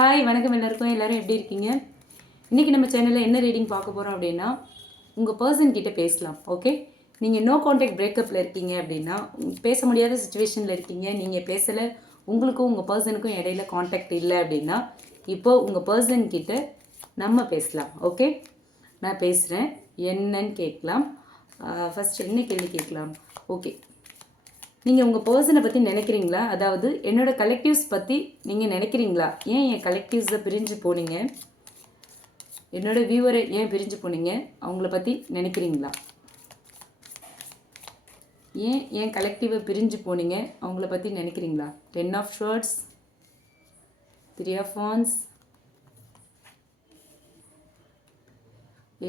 Hi வணக்கம் எல்லாருக்கும். எல்லோரும் எப்படி இருக்கீங்க? இன்றைக்கி நம்ம சேனலில் என்ன ரீடிங் பார்க்க போகிறோம் அப்படின்னா, உங்கள் பர்சன் கிட்ட பேசலாம். ஓகே, நீங்கள் நோ கான்டாக்ட் பிரேக்கப்பில் இருக்கீங்க அப்படின்னா, பேச முடியாத சுச்சுவேஷனில் இருக்கீங்க, நீங்கள் பேசலை, உங்களுக்கும் உங்கள் பர்சனுக்கும் இடையில கான்டாக்ட் இல்லை அப்படின்னா, இப்போது உங்கள் பர்சன் கிட்ட நம்ம பேசலாம். ஓகே, நான் பேசுகிறேன், என்னன்னு கேட்கலாம். ஃபஸ்ட் என்ன கேள்வி கேட்கலாம்? ஓகே, நீங்கள் உங்கள் பர்சனை பற்றி நினைக்கிறீங்களா? அதாவது என்னோடய கலெக்டிவ்ஸ் பற்றி நீங்கள் நினைக்கிறீங்களா? ஏன் என் கலெக்டிவ்ஸை பிரிஞ்சு போனீங்க? என்னோடய வியூவரை ஏன் பிரிஞ்சு போனீங்க? அவங்கள பற்றி நினைக்கிறீங்களா? ஏன் என் கலெக்டிவை பிரிஞ்சு போனீங்க? அவங்கள பற்றி நினைக்கிறீங்களா? 10 of swords, 3 of wands,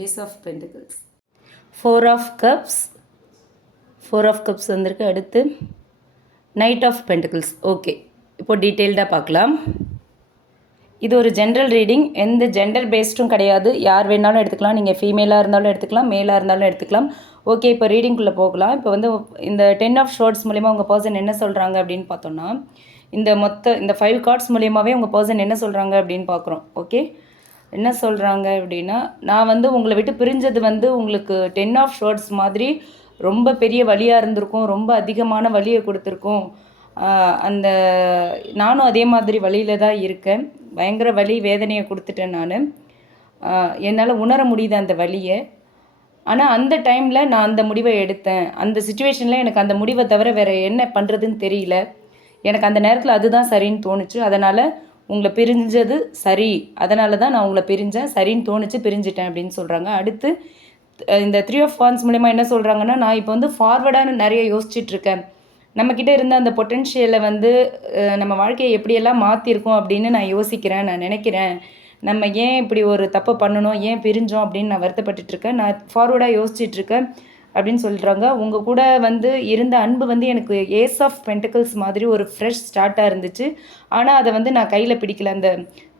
ace of pentacles, 4 of cups, 4 of cups வந்திருக்கு. அடுத்து நைட் ஆஃப் பென்டிகல்ஸ். ஓகே, இப்போ டீட்டெயில்டாக பார்க்கலாம். இது ஒரு ஜென்ரல் ரீடிங், எந்த ஜெண்டர் பேஸ்டும் கிடையாது. யார் வேணாலும் எடுத்துக்கலாம். நீங்கள் ஃபீமேலாக இருந்தாலும் எடுத்துக்கலாம், மேலாக இருந்தாலும் எடுத்துக்கலாம். ஓகே, இப்போ ரீடிங்குள்ளே போகலாம். இப்போ வந்து இந்த 10 ஆஃப் ஷார்ட்ஸ் மூலிமா உங்கள் பர்சன் என்ன சொல்கிறாங்க அப்படின்னு பார்த்தோன்னா, இந்த 5 கார்ட்ஸ் மூலியமாகவே உங்கள் பர்சன் என்ன சொல்கிறாங்க அப்படின்னு பார்க்குறோம். ஓகே, என்ன சொல்கிறாங்க அப்படின்னா, நான் வந்து உங்களை விட்டு பிரிஞ்சது வந்து உங்களுக்கு 10 ஆஃப் ஷார்ட்ஸ் மாதிரி ரொம்ப பெரிய வலியாக இருந்திருக்கும், ரொம்ப அதிகமான வலியை கொடுத்துருக்கோம். நானும் அதே மாதிரி வழியில் தான் இருக்கேன். பயங்கர வலி வேதனையை கொடுத்துட்டேன் நான். என்னால் உணர முடியுது அந்த வலியை. ஆனால் அந்த டைமில் நான் அந்த முடிவை எடுத்தேன். அந்த சுச்சுவேஷனில் எனக்கு அந்த முடிவை தவிர வேறு என்ன பண்ணுறதுன்னு தெரியல. எனக்கு அந்த நேரத்தில் அதுதான் சரின்னு தோணுச்சு. அதனால் உங்களை பிரிஞ்சது சரி, அதனால தான் நான் உங்களை பிரிஞ்சேன், சரின்னு தோணுச்சு, பிரிஞ்சிட்டேன் அப்படின்னு சொல்கிறாங்க. அடுத்து இந்த 3 ஆஃப் வான்ஸ் மூலிமா என்ன சொல்கிறாங்கன்னா, நான் இப்போ வந்து ஃபார்வர்டான நிறைய யோசிச்சுட்ருக்கேன். நம்மக்கிட்ட இருந்த அந்த பொட்டென்ஷியலை வந்து நம்ம வாழ்க்கையை எப்படியெல்லாம் மாற்றிருக்கோம் அப்படின்னு நான் யோசிக்கிறேன், நான் நினைக்கிறேன். நம்ம ஏன் இப்படி ஒரு தப்பை பண்ணணும், ஏன் பிரிஞ்சோம் அப்படின்னு நான் வருத்தப்பட்டுட்ருக்கேன், நான் ஃபார்வர்டாக யோசிச்சுட்ருக்கேன் அப்படின்னு சொல்கிறாங்க. உங்கள் கூட வந்து இருந்த அன்பு வந்து எனக்கு ஏஸ் ஆஃப் பென்டிகல்ஸ் மாதிரி ஒரு ஃப்ரெஷ் ஸ்டார்ட்டாக இருந்துச்சு. ஆனால் அதை வந்து நான் கையில் பிடிக்கல, அந்த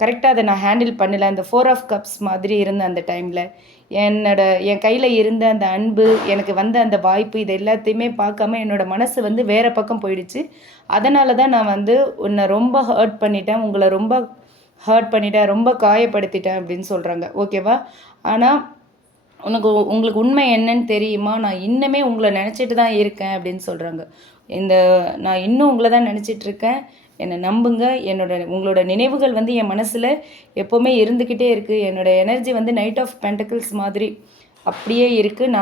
கரெக்டாக அதை நான் ஹேண்டில் பண்ணலை. அந்த 4 ஆஃப் கப்ஸ் மாதிரி இருந்த அந்த டைமில் என் கையில் இருந்த அந்த அன்பு, எனக்கு வந்த அந்த வாய்ப்பு, இது எல்லாத்தையுமே பார்க்காம என்னோடய மனசு வந்து வேறு பக்கம் போயிடுச்சு. அதனால தான் நான் வந்து உன்னை ரொம்ப ஹர்ட் பண்ணிட்டேன், உங்களை ரொம்ப ஹர்ட் பண்ணிட்டேன், ரொம்ப காயப்படுத்திட்டேன் அப்படின்னு சொல்கிறாங்க. ஓகேவா? ஆனால் உங்களுக்கு உண்மை என்னன்னு தெரியுமா? நான் இன்னுமே உங்களை நினச்சிட்டு தான் இருக்கேன் அப்படின்னு சொல்கிறாங்க. நான் இன்னும் உங்களை தான் நினச்சிட்ருக்கேன், என்னை நம்புங்க. உங்களோட நினைவுகள் வந்து என் மனசில் எப்போவுமே இருந்துக்கிட்டே இருக்குது. என்னோடய எனர்ஜி வந்து நைட் ஆஃப் பென்டிகல்ஸ் மாதிரி அப்படியே இருக்குது.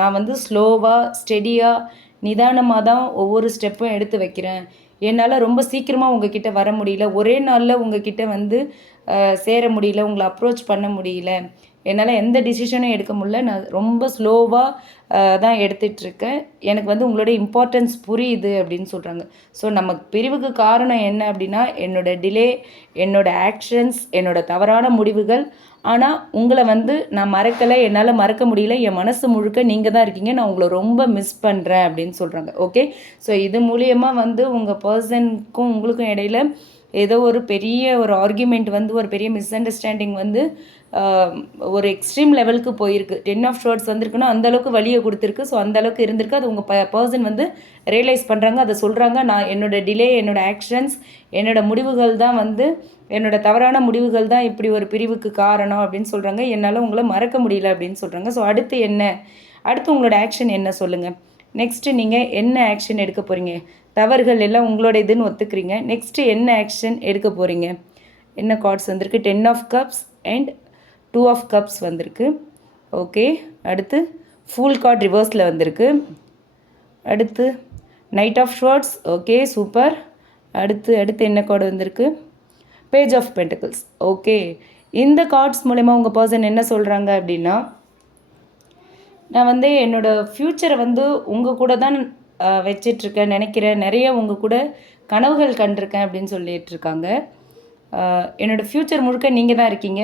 நான் வந்து ஸ்லோவாக, ஸ்டெடியாக, நிதானமாக தான் ஒவ்வொரு ஸ்டெப்பும் எடுத்து வைக்கிறேன். என்னால் ரொம்ப சீக்கிரமாக உங்ககிட்ட வர முடியல, ஒரே நாளில் உங்ககிட்ட வந்து சேர முடியல, உங்களை அப்ரோச் பண்ண முடியல, என்னால் எந்த டிசிஷனும் எடுக்க முடியல. நான் ரொம்ப ஸ்லோவாக தான் எடுத்துகிட்ருக்கேன். எனக்கு வந்து உங்களோட இம்பார்ட்டன்ஸ் புரியுது அப்படின்னு சொல்கிறாங்க. ஸோ நம்ம பிரிவுக்கு காரணம் என்ன அப்படின்னா, என்னோடய டிலே, என்னோடய ஆக்ஷன்ஸ், என்னோடய தவறான முடிவுகள். ஆனால் உங்களை வந்து நான் மறக்கலை, என்னால் மறக்க முடியல, என் மனசு முழுக்க நீங்கள் தான் இருக்கீங்க, நான் உங்களை ரொம்ப மிஸ் பண்ணுறேன் அப்படின்னு சொல்கிறாங்க. ஓகே, ஸோ இது மூலியமாக வந்து உங்கள் பர்சனுக்கும் உங்களுக்கும் இடையில ஏதோ ஒரு பெரிய ஒரு ஆர்கியூமெண்ட் வந்து, ஒரு பெரிய மிஸ் அண்டர்ஸ்டாண்டிங் வந்து ஒரு எக்ஸ்ட்ரீம் லெவலுக்கு போயிருக்கு. 10 ஆஃப் ஷார்ட்ஸ் வந்திருக்குன்னா அந்தளவுக்கு வலியை கொடுத்துருக்கு. ஸோ அந்தளவுக்கு இருந்திருக்கு. அது உங்கள் பர்சன் வந்து ரியலைஸ் பண்ணுறாங்க, அதை சொல்கிறாங்க. நான் என்னோடய டிலே, என்னோடய ஆக்ஷன்ஸ், என்னோடய முடிவுகள் தான் வந்து, என்னோடய தவறான முடிவுகள் தான் இப்படி ஒரு பிரிவுக்கு காரணம் அப்படின்னு சொல்கிறாங்க. என்னால் உங்களை மறக்க முடியல அப்படின்னு சொல்கிறாங்க. ஸோ அடுத்து உங்களோட ஆக்ஷன் என்ன சொல்லுங்கள்? நெக்ஸ்ட்டு நீங்கள் என்ன ஆக்ஷன் எடுக்க போகிறீங்க? தவறுகள் எல்லாம் உங்களோட இதுன்னு ஒத்துக்கிறீங்க. நெக்ஸ்ட்டு என்ன ஆக்ஷன் எடுக்க போகிறீங்க? என்ன கார்ட்ஸ் வந்திருக்கு? 10 of cups and 2 of cups வந்திருக்கு. ஓகே, அடுத்து ஃபுல் கார்ட் ரிவர்ஸில் வந்திருக்கு. அடுத்து knight of swords. Okay, super. அடுத்து என்ன கார்டு வந்திருக்கு? Page of pentacles. ஓகே, இந்த கார்ட்ஸ் மூலமா உங்கள் பர்சன் என்ன சொல்கிறாங்க அப்படின்னா, நான் வந்து என்னோடய ஃப்யூச்சரை வந்து உங்கள் கூட தான் வச்சிட்ருக்கேன், நினைக்கிறேன், நிறைய உங்கள் கூட கனவுகள் கண்டிருக்கேன் அப்படின்னு சொல்லிகிட்ருக்காங்க. என்னோடய ஃப்யூச்சர் முழுக்க நீங்கள் தான் இருக்கீங்க.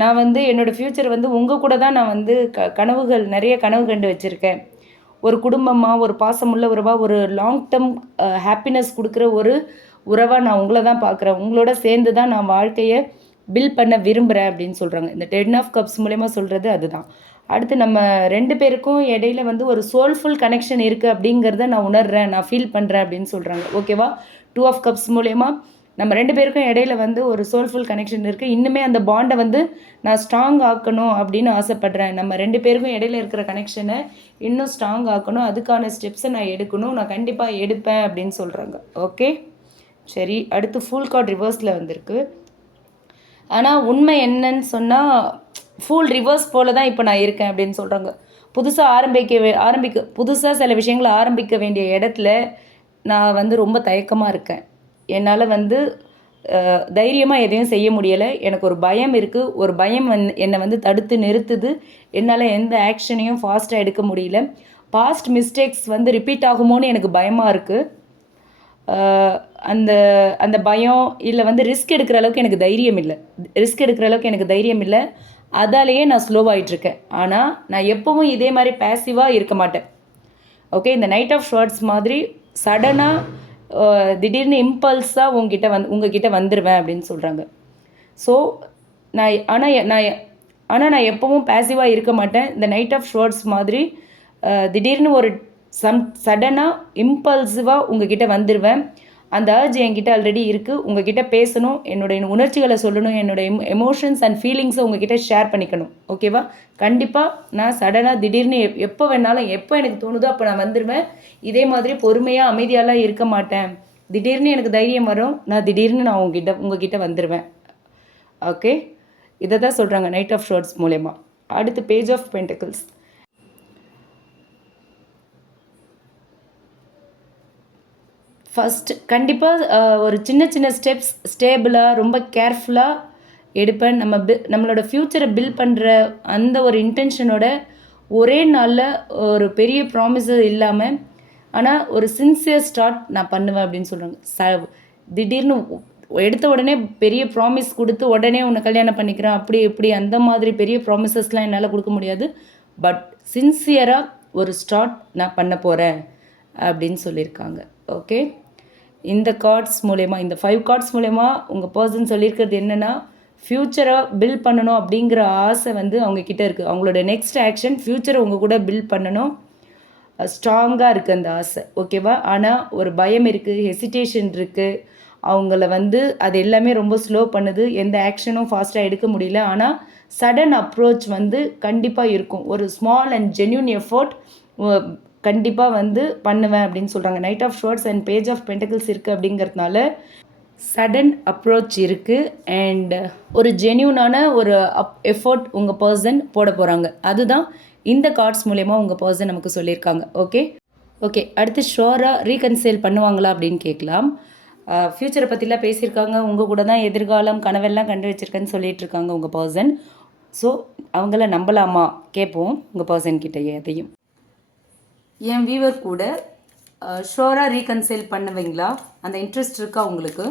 நான் வந்து என்னோடய ஃப்யூச்சர் வந்து உங்கள் கூட தான் நான் வந்து நிறைய கனவு கண்டு வச்சுருக்கேன். ஒரு குடும்பமாக, ஒரு பாசமுள்ள உறவாக, ஒரு லாங் டேர்ம் ஹாப்பினஸ் கொடுக்குற ஒரு உறவாக நான் உங்களை தான் பார்க்குறேன். உங்களோட சேர்ந்து தான் நான் வாழ்க்கையை பில்ட் பண்ண விரும்புகிறேன் அப்படின்னு சொல்கிறாங்க. இந்த 10 ஆஃப் கப்ஸ் மூலமா சொல்கிறது அதுதான். அடுத்து நம்ம 2 பேருக்கும் இடையில வந்து ஒரு சோல்ஃபுல் கனெக்ஷன் இருக்குது அப்படிங்கிறத நான் உணர்கிறேன், நான் ஃபீல் பண்ணுறேன் அப்படின்னு சொல்கிறாங்க. ஓகேவா? 2 ஆஃப் கப்ஸ் மூலமா நம்ம 2 பேருக்கும் இடையில வந்து ஒரு சோல்ஃபுல் கனெக்ஷன் இருக்குது. இன்னுமே அந்த பாண்டை வந்து நான் ஸ்ட்ராங் ஆக்கணும் அப்படின்னு ஆசைப்பட்றேன். நம்ம 2 பேருக்கும் இடையில இருக்கிற கனெக்ஷனை இன்னும் ஸ்ட்ராங் ஆக்கணும். அதுக்கான ஸ்டெப்ஸை நான் எடுக்கணும். நான் கண்டிப்பாக எடுப்பேன் அப்படின்னு சொல்கிறாங்க. ஓகே, சரி. அடுத்து ஃபுல் கார்ட் ரிவர்ஸில் வந்திருக்கு. ஆனால் உண்மை என்னன்னு சொன்னால் ஃபுல் ரிவர்ஸ் போல் தான் இப்போ நான் இருக்கேன் அப்படின்னு சொல்கிறாங்க. புதுசாக சில விஷயங்களை ஆரம்பிக்க வேண்டிய இடத்துல நான் வந்து ரொம்ப தயக்கமாக இருக்கேன். என்னால் வந்து தைரியமாக எதையும் செய்ய முடியலை. எனக்கு ஒரு பயம் இருக்குது. ஒரு பயம் என்னை வந்து தடுத்து நிறுத்துது. என்னால் எந்த ஆக்ஷனையும் ஃபாஸ்ட்டாக எடுக்க முடியல. பாஸ்ட் மிஸ்டேக்ஸ் வந்து ரிப்பீட் ஆகுமோன்னு எனக்கு பயமாக இருக்குது. அந்த அந்த பயம் இல்லை வந்து ரிஸ்க் எடுக்கிற அளவுக்கு எனக்கு தைரியம் இல்லை. அதாலேயே நான் ஸ்லோவாகிட்ருக்கேன். ஆனால் நான் எப்போவும் இதே மாதிரி பேசிவாக இருக்க மாட்டேன். ஓகே, இந்த நைட் ஆஃப் ஷார்ட்ஸ் மாதிரி சடனாக திடீர்னு இம்பல்ஸாக உங்ககிட்ட வந்துடுவேன் அப்படின்னு சொல்கிறாங்க. ஸோ நான் எப்போவும் பேசிவாக இருக்க மாட்டேன். இந்த நைட் ஆஃப் ஷார்ட்ஸ் மாதிரி திடீர்னு ஒரு சடனாக இம்பல்சிவாக உங்ககிட்ட வந்துடுவேன். அந்த அர்ஜ் என்கிட்ட ஆல்ரெடி இருக்குது. உங்ககிட்ட பேசணும், என்னுடைய உணர்ச்சிகளை சொல்லணும், என்னோடய எமோஷன்ஸ் அண்ட் ஃபீலிங்ஸை உங்ககிட்ட ஷேர் பண்ணிக்கணும். ஓகேவா? கண்டிப்பாக நான் சடனாக திடீர்னு எப்போ வேணாலும் எப்போ எனக்கு தோணுதோ அப்போ நான் வந்துடுவேன். இதே மாதிரி பொறுமையாக அமைதியாலாம் இருக்க மாட்டேன். திடீர்னு எனக்கு தைரியம் வரும், நான் உங்ககிட்ட வந்துடுவேன். ஓகே, இதை தான் சொல்கிறாங்க நைட் ஆஃப் ஷார்ட்ஸ் மூலயமா. அடுத்து பேஜ் ஆஃப் பென்டக்கிள்ஸ். ஃபஸ்ட்டு கண்டிப்பாக ஒரு சின்ன ஸ்டெப்ஸ் ஸ்டேபிளாக ரொம்ப கேர்ஃபுல்லாக எடுப்பேன். நம்மளோட ஃப்யூச்சரை பில்ட் பண்ணுற அந்த ஒரு இன்டென்ஷனோட ஒரே நாளில் ஒரு பெரிய ப்ராமிஸஸ் இல்லாமல் ஆனால் ஒரு சின்சியர் ஸ்டார்ட் நான் பண்ணுவேன் அப்படின்னு சொல்கிறாங்க. திடீர்னு எடுத்த உடனே பெரிய ப்ராமிஸ் கொடுத்து உடனே உன்னை கல்யாணம் பண்ணிக்கிறேன் அப்படி இப்படி அந்த மாதிரி பெரிய ப்ராமிசஸ்லாம் என்னால் கொடுக்க முடியாது. பட் சின்சியராக ஒரு ஸ்டார்ட் நான் பண்ண போகிறேன் அப்படின்னு சொல்லியிருக்காங்க. ஓகே, இந்த கார்ட்ஸ் மூலயமா, இந்த 5 கார்ட்ஸ் மூலயமா உங்கள் பர்சன் சொல்லியிருக்கிறது என்னென்னா, ஃப்யூச்சரை பில்ட் பண்ணணும் அப்படிங்கிற ஆசை வந்து அவங்கக்கிட்ட இருக்குது. அவங்களோட நெக்ஸ்ட் ஆக்ஷன் ஃப்யூச்சரை உங்கள் கூட பில்ட் பண்ணணும். ஸ்ட்ராங்காக இருக்குது அந்த ஆசை. ஓகேவா? ஆனால் ஒரு பயம் இருக்குது, ஹெசிடேஷன் இருக்குது. அவங்கள வந்து அது எல்லாமே ரொம்ப ஸ்லோ பண்ணுது. எந்த ஆக்ஷனும் ஃபாஸ்ட்டாக எடுக்க முடியல. ஆனால் சடன் அப்ரோச் வந்து கண்டிப்பாக இருக்கும். ஒரு ஸ்மால் அண்ட் ஜென்யூன் எஃபோர்ட் கண்டிப்பாக வந்து பண்ணுவேன் அப்படின்னு சொல்கிறாங்க. Knight of swords and page of pentacles இருக்குது அப்படிங்கிறதுனால சடன் அப்ரோச் இருக்குது அண்ட் ஒரு ஜென்யூனான ஒரு எஃபோர்ட் உங்கள் பர்சன் போட போகிறாங்க. அதுதான் இந்த கார்ட்ஸ் மூலயமா உங்கள் பர்சன் நமக்கு சொல்லியிருக்காங்க. ஓகே, அடுத்து ஷோராக ரீகன்சைல் பண்ணுவாங்களா அப்படின்னு கேட்கலாம். ஃப்யூச்சரை பற்றிலாம் பேசியிருக்காங்க. உங்கள் கூட தான் எதிர்காலம் கனவெல்லாம் கண்டு வச்சுருக்கேன்னு சொல்லிகிட்டு இருக்காங்க உங்கள் பர்சன். ஸோ அவங்கள நம்பலாமா கேட்போம் உங்கள் பர்சன்கிட்ட. எதையும் என் வீவர் கூட ஷோராக ரீகன்சைல் பண்ணுவீங்களா? அந்த இன்ட்ரெஸ்ட் இருக்கா உங்களுக்கு?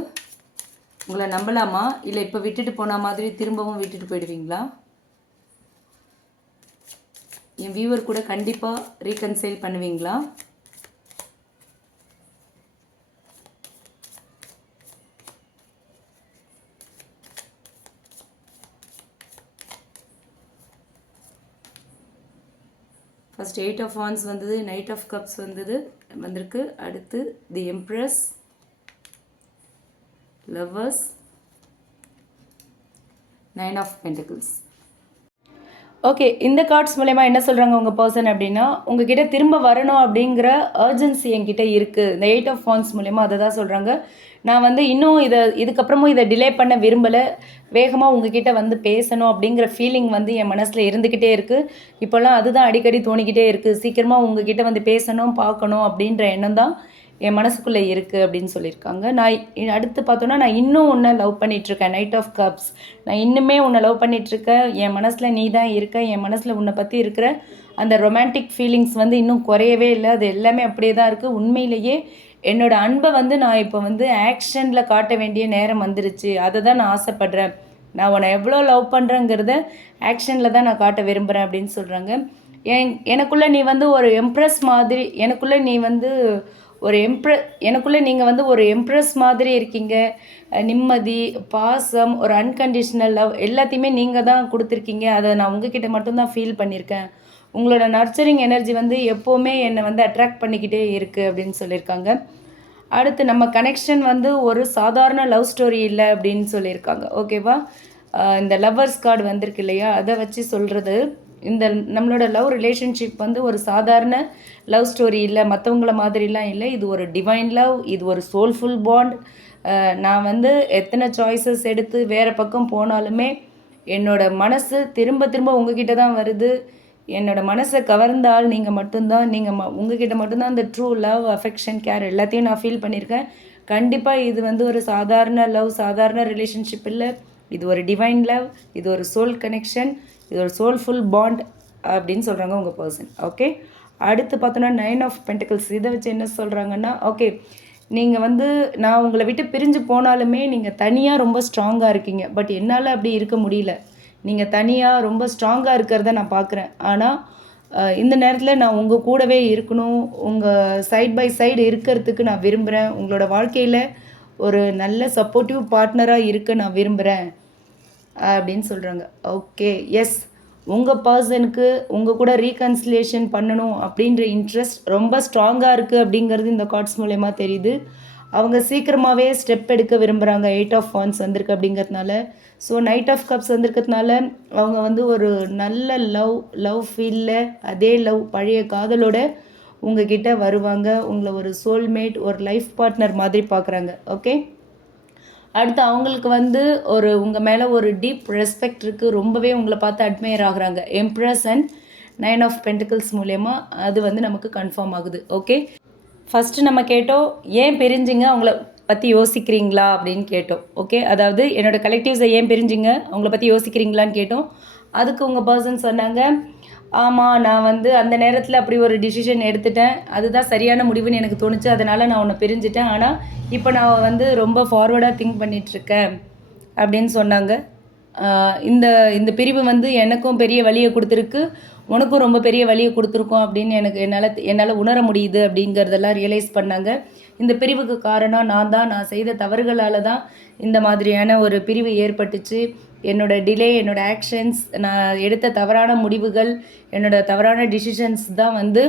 உங்களை நம்பலாமா? இல்லை இப்போ விட்டுட்டு போன மாதிரி திரும்பவும் விட்டுட்டு போயிடுவீங்களா? என் வீவர் கூட கண்டிப்பாக ரீகன்சைல் பண்ணுவீங்களா? ஃபஸ்ட் 8 ஆஃப் வான்ஸ் வந்தது, நைட் ஆஃப் கப்ஸ் வந்திருக்கு. அடுத்து the empress, lovers, 9 of pentacles. Okay, இந்த கார்ட்ஸ் மூலயமா என்ன சொல்கிறாங்க உங்கள் பர்சன் அப்படின்னா, உங்ககிட்ட திரும்ப வரணும் அப்படிங்கிற அர்ஜென்சி என்கிட்ட இருக்குது. இந்த 8 ஆஃப் வான்ஸ் மூலயமா அதை தான் சொல்கிறாங்க. நான் வந்து இன்னும் இதுக்கப்புறமும் இதை டிலே பண்ண விரும்பலை. வேகமாக உங்ககிட்ட வந்து பேசணும் அப்படிங்கிற ஃபீலிங் வந்து என் மனசில் இருந்துக்கிட்டே இருக்குது. இப்போல்லாம் அதுதான் அடிக்கடி தோணிக்கிட்டே இருக்குது. சீக்கிரமாக உங்ககிட்ட வந்து பேசணும், பார்க்கணும் அப்படின்ற எண்ணம் தான் என் மனசுக்குள்ளே இருக்குது அப்படின்னு சொல்லியிருக்காங்க. நான் அடுத்து பார்த்தோன்னா, நான் இன்னும் உன்னை லவ் பண்ணிகிட்ருக்கேன். Knight of cups. நான் இன்னுமே உன்னை லவ் பண்ணிகிட்ருக்கேன். என் மனசில் நீ தான் இருக்க. என் மனசில் உன்னை பற்றி இருக்கிற அந்த ரொமான்டிக் ஃபீலிங்ஸ் வந்து இன்னும் குறையவே இல்லை. அது எல்லாமே அப்படியே தான் இருக்குது. உண்மையிலேயே என்னோடய அன்பை வந்து நான் இப்போ வந்து ஆக்ஷனில் காட்ட வேண்டிய நேரம் வந்துருச்சு. அதை தான் நான் ஆசைப்பட்றேன். நான் உன்னை எவ்வளோ லவ் பண்ணுறேங்கிறத ஆக்ஷனில் தான் நான் காட்ட விரும்புகிறேன் அப்படின்னு சொல்கிறாங்க. எனக்குள்ளே நீ வந்து ஒரு எம்ப்ரஸ் மாதிரி, எனக்குள்ளே நீங்கள் வந்து ஒரு எம்ப்ரஸ் மாதிரி இருக்கீங்க. நிம்மதி, பாசம், ஒரு அன்கண்டிஷ்னல் லவ் எல்லாத்தையுமே நீங்கள் தான் கொடுத்துருக்கீங்க. அதை நான் உங்ககிட்ட மட்டும்தான் ஃபீல் பண்ணியிருக்கேன். உங்களோட நர்ச்சரிங் எனர்ஜி வந்து எப்போவுமே என்னை வந்து அட்ராக்ட் பண்ணிக்கிட்டே இருக்குது அப்படின்னு சொல்லியிருக்காங்க. அடுத்து நம்ம கனெக்ஷன் வந்து ஒரு சாதாரண லவ் ஸ்டோரி இல்லை அப்படின்னு சொல்லியிருக்காங்க. ஓகேவா? இந்த லவ்வர்ஸ் கார்டு வந்திருக்கு இல்லையா, அதை வச்சு சொல்கிறது, இந்த நம்மளோட லவ் ரிலேஷன்ஷிப் வந்து ஒரு சாதாரண லவ் ஸ்டோரி இல்லை, மற்றவங்கள மாதிரிலாம் இல்லை. இது ஒரு டிவைன் லவ், இது ஒரு சோல்ஃபுல் பாண்ட். நான் வந்து எத்தனை சாய்ஸஸ் எடுத்து வேறு பக்கம் போனாலுமே என்னோட மனசு திரும்ப திரும்ப உங்ககிட்ட தான் வருது. என்னோடய மனசை கவர்ந்த ஆள் நீங்கள் மட்டும்தான். நீங்கள் உங்ககிட்ட மட்டும்தான் அந்த ட்ரூ லவ், அஃபெக்ஷன், கேர் எல்லாத்தையும் நான் ஃபீல் பண்ணியிருக்கேன். கண்டிப்பாக இது வந்து ஒரு சாதாரண லவ், சாதாரண ரிலேஷன்ஷிப் இல்லை. இது ஒரு டிவைன் லவ், இது ஒரு சோல் கனெக்ஷன், இது ஒரு சோல்ஃபுல் பாண்ட் அப்படின்னு சொல்கிறாங்க உங்கள் பர்சன். ஓகே, அடுத்து பார்த்தோன்னா 9 ஆஃப் பென்டிகல்ஸ். இதை வச்சு என்ன சொல்கிறாங்கன்னா, ஓகே நீங்கள் வந்து நான் உங்களை விட்டு பிரிஞ்சு போனாலுமே நீங்கள் தனியாக ரொம்ப ஸ்ட்ராங்காக இருக்கீங்க. பட் என்னால் அப்படி இருக்க முடியல. நீங்கள் தனியாக ரொம்ப ஸ்ட்ராங்காக இருக்கிறத நான் பார்க்குறேன். ஆனால் இந்த நேரத்தில் நான் உங்கள் கூடவே இருக்கணும், உங்கள் சைட் பை சைடு இருக்கிறதுக்கு நான் விரும்புகிறேன். உங்களோட வாழ்க்கையில் ஒரு நல்ல சப்போர்ட்டிவ் பார்ட்னராக இருக்க நான் விரும்புகிறேன் அப்படின்னு சொல்கிறாங்க. ஓகே, எஸ், உங்கள் பர்சனுக்கு உங்கள் கூட ரீகன்சிலேஷன் பண்ணணும் அப்படின்ற இன்ட்ரெஸ்ட் ரொம்ப ஸ்ட்ராங்காக இருக்குது அப்படிங்கிறது இந்த கார்ட்ஸ் மூலயமா தெரியுது. அவங்க சீக்கிரமாகவே ஸ்டெப் எடுக்க விரும்புகிறாங்க. 8 ஆஃப் வாண்ட்ஸ் வந்திருக்கு அப்படிங்கிறதுனால. ஸோ நைட் ஆஃப் கப்ஸ் வந்திருக்கிறதுனால அவங்க வந்து ஒரு நல்ல லவ் ஃபீலில், அதே லவ் பழைய காதலோட உங்ககிட்ட வருவாங்க. உங்களை ஒரு சோல்மேட், ஒரு லைஃப் பார்ட்னர் மாதிரி பார்க்குறாங்க. ஓகே, அடுத்து அவங்களுக்கு வந்து உங்கள் மேலே ஒரு டீப் ரெஸ்பெக்ட் இருக்குது. ரொம்பவே உங்களை பார்த்து அட்மையர் ஆகுறாங்க. எம்ப்ரஸ் அண்ட் 9 ஆஃப் பென்டிகல்ஸ் மூலயமா அது வந்து நமக்கு கன்ஃபார்ம் ஆகுது. ஓகே, ஃபஸ்ட்டு நம்ம கேட்டோம், ஏன் பிரிஞ்சிங்க, அவங்கள பற்றி யோசிக்கிறீங்களா அப்படின்னு கேட்டோம். ஓகே, அதாவது என்னோடய கலெக்டிவ்ஸை ஏன் பிரிஞ்சிங்க, அவங்கள பற்றி யோசிக்கிறீங்களான்னு கேட்டோம். அதுக்கு உங்கள் பர்சன் சொன்னாங்க, ஆமாம், நான் வந்து அந்த நேரத்தில் அப்படி ஒரு டிசிஷன் எடுத்துட்டேன், அதுதான் சரியான முடிவுன்னு எனக்கு தோணுச்சு, அதனால் நான் உன்னை பிரிஞ்சுட்டேன். ஆனால் இப்போ நான் வந்து ரொம்ப ஃபார்வர்டாக திங்க் பண்ணிகிட்ருக்கேன் அப்படின்னு சொன்னாங்க. இந்த இந்த பிரிவு வந்து எனக்கும் பெரிய வலியை கொடுத்துருக்கு, உனக்கும் ரொம்ப பெரிய வலியை கொடுத்துருக்கோம் அப்படின்னு என்னால் உணர முடியுது அப்படிங்கிறதெல்லாம் ரியலைஸ் பண்ணாங்க. இந்த பிரிவுக்கு காரணம் நான் செய்த தவறுகளால் தான் இந்த மாதிரியான ஒரு பிரிவு ஏற்பட்டுச்சு. என்னோடய டிலே, என்னோடய ஆக்ஷன்ஸ், நான் எடுத்த தவறான முடிவுகள், என்னோடய தவறான டிசிஷன்ஸ் தான் வந்து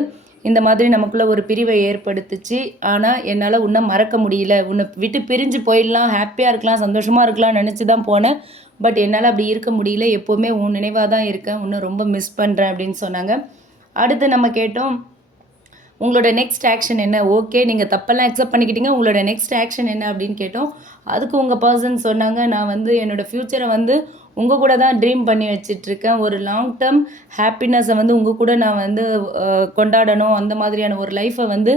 இந்த மாதிரி நமக்குள்ளே ஒரு பிரிவை ஏற்படுத்துச்சு. ஆனால் என்னால் உன்னை மறக்க முடியல. உன்னை விட்டு பிரிஞ்சு போயிடலாம், ஹாப்பியாக இருக்கலாம், சந்தோஷமாக இருக்கலாம்னு நினச்சி தான் போனேன். பட் என்னால் அப்படி இருக்க முடியல. எப்போவுமே உன் நினைவாக தான் இருக்கேன், உன்னை ரொம்ப மிஸ் பண்ணுறேன் அப்படின்னு சொன்னாங்க. அடுத்து நம்ம கேட்டோம், உங்களோட நெக்ஸ்ட் ஆக்ஷன் என்ன? ஓகே, நீங்கள் தப்பெல்லாம் அக்செப்ட் பண்ணிக்கிட்டீங்க, உங்களோட நெக்ஸ்ட் ஆக்ஷன் என்ன அப்படின்னு கேட்டோம். அதுக்கு உங்கள் பர்சன் சொன்னாங்க, நான் வந்து என்னோடய ஃப்யூச்சரை வந்து உங்கள் கூட தான் ட்ரீம் பண்ணி வச்சிட்ருக்கேன். ஒரு லாங் டேர்ம் ஹாப்பினஸை வந்து உங்கள் கூட நான் வந்து கொண்டாடணும், அந்த மாதிரியான ஒரு லைஃப்பை வந்து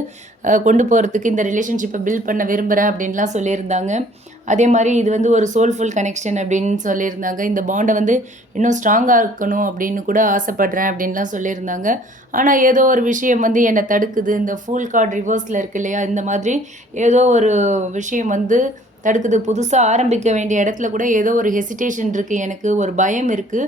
கொண்டு போகிறதுக்கு இந்த ரிலேஷன்ஷிப்பை பில்ட் பண்ண விரும்புகிறேன் அப்படின்லாம் சொல்லியிருந்தாங்க. அதே மாதிரி இது வந்து ஒரு சோல்ஃபுல் கனெக்ஷன் அப்படின்னு சொல்லியிருந்தாங்க. இந்த பாண்டை வந்து இன்னும் ஸ்ட்ராங்காக இருக்கணும் அப்படின்னு கூட ஆசைப்பட்றேன் அப்படின்லாம் சொல்லியிருந்தாங்க. ஆனால் ஏதோ ஒரு விஷயம் வந்து என்னை தடுக்குது. இந்த ஃபூல் கார்டு ரிவர்ஸில் இருக்கு இல்லையா, இந்த மாதிரி ஏதோ ஒரு விஷயம் வந்து தடுக்குது. புதுசாக ஆரம்பிக்க வேண்டிய இடத்துல கூட ஏதோ ஒரு ஹெசிடேஷன் இருக்குது, எனக்கு ஒரு பயம் இருக்குது.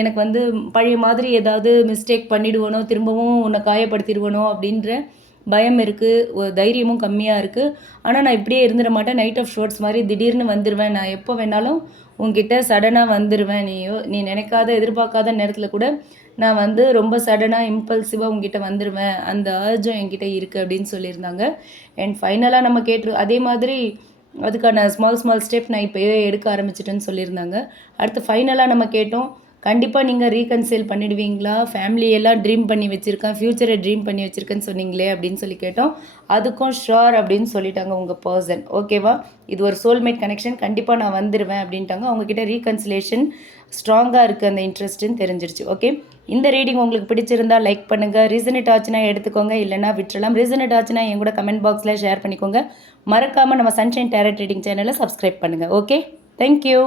எனக்கு வந்து பழைய மாதிரி ஏதாவது மிஸ்டேக் பண்ணிடுவனோ, திரும்பவும் உன்னை காயப்படுத்திடுவனோ அப்படின்ற பயம் இருக்குது. ஒரு தைரியமும் கம்மியாக இருக்குது. ஆனால் நான் இப்படியே இருந்துட மாட்டேன். நைட் ஆஃப் ஷோர்ட்ஸ் மாதிரி திடீர்னு வந்துடுவேன். நான் எப்போ வேணாலும் உங்ககிட்ட சடனாக வந்துடுவேன். நீ நினைக்காத, எதிர்பார்க்காத நேரத்தில் கூட நான் வந்து ரொம்ப சடனாக இம்பல்சிவாக உங்ககிட்ட வந்துடுவேன். அந்த அர்ஜும் என்கிட்ட இருக்குது அப்படின்னு சொல்லியிருந்தாங்க. அண்ட் ஃபைனலாக நம்ம அதே மாதிரி அதுக்கான ஸ்மால் ஸ்டெப் நான் இப்போயே எடுக்க ஆரம்பிச்சிட்டேன்னு சொல்லியிருந்தாங்க. அடுத்து ஃபைனலாக நம்ம கேட்டோம், கண்டிப்பாக நீங்கள் ரீகன்சைல் பண்ணிடுவீங்களா? ஃபேமிலியெல்லாம் ட்ரீம் பண்ணி வச்சுருக்கேன், ஃப்யூச்சரை ட்ரீம் பண்ணி வச்சுருக்கேன்னு சொன்னீங்களே அப்படின்னு சொல்லி கேட்டோம். அதுக்கும் ஷுர் அப்படின்னு சொல்லிட்டாங்க உங்கள் பர்சன். ஓகேவா, இது ஒரு சோல்மேட் கனெக்ஷன், கண்டிப்பாக நான் வந்துடுவேன் அப்படின்ட்டாங்க. அவங்கக்கிட்ட ரீகன்சிலேஷன் ஸ்ட்ராங்காக இருக்குது அந்த இன்ட்ரெஸ்ட்டுன்னு தெரிஞ்சிருச்சு. ஓகே, இந்த ரீடிங் உங்களுக்கு பிடிச்சிருந்தா லைக் பண்ணுங்கள். ரீசனேட் ஆச்சுன்னா எடுத்துக்கோங்க, இல்லைனா விட்டுறலாம். ரீசனேட் ஆச்சுன்னா என் கூட கமெண்ட் பாக்ஸில் ஷேர் பண்ணிக்கோங்க. மறக்காமல் நம்ம சன்ஷைன் டேரட் ரீடிங் சேனலை சப்ஸ்கிரைப் பண்ணுங்கள். Okay, thank you.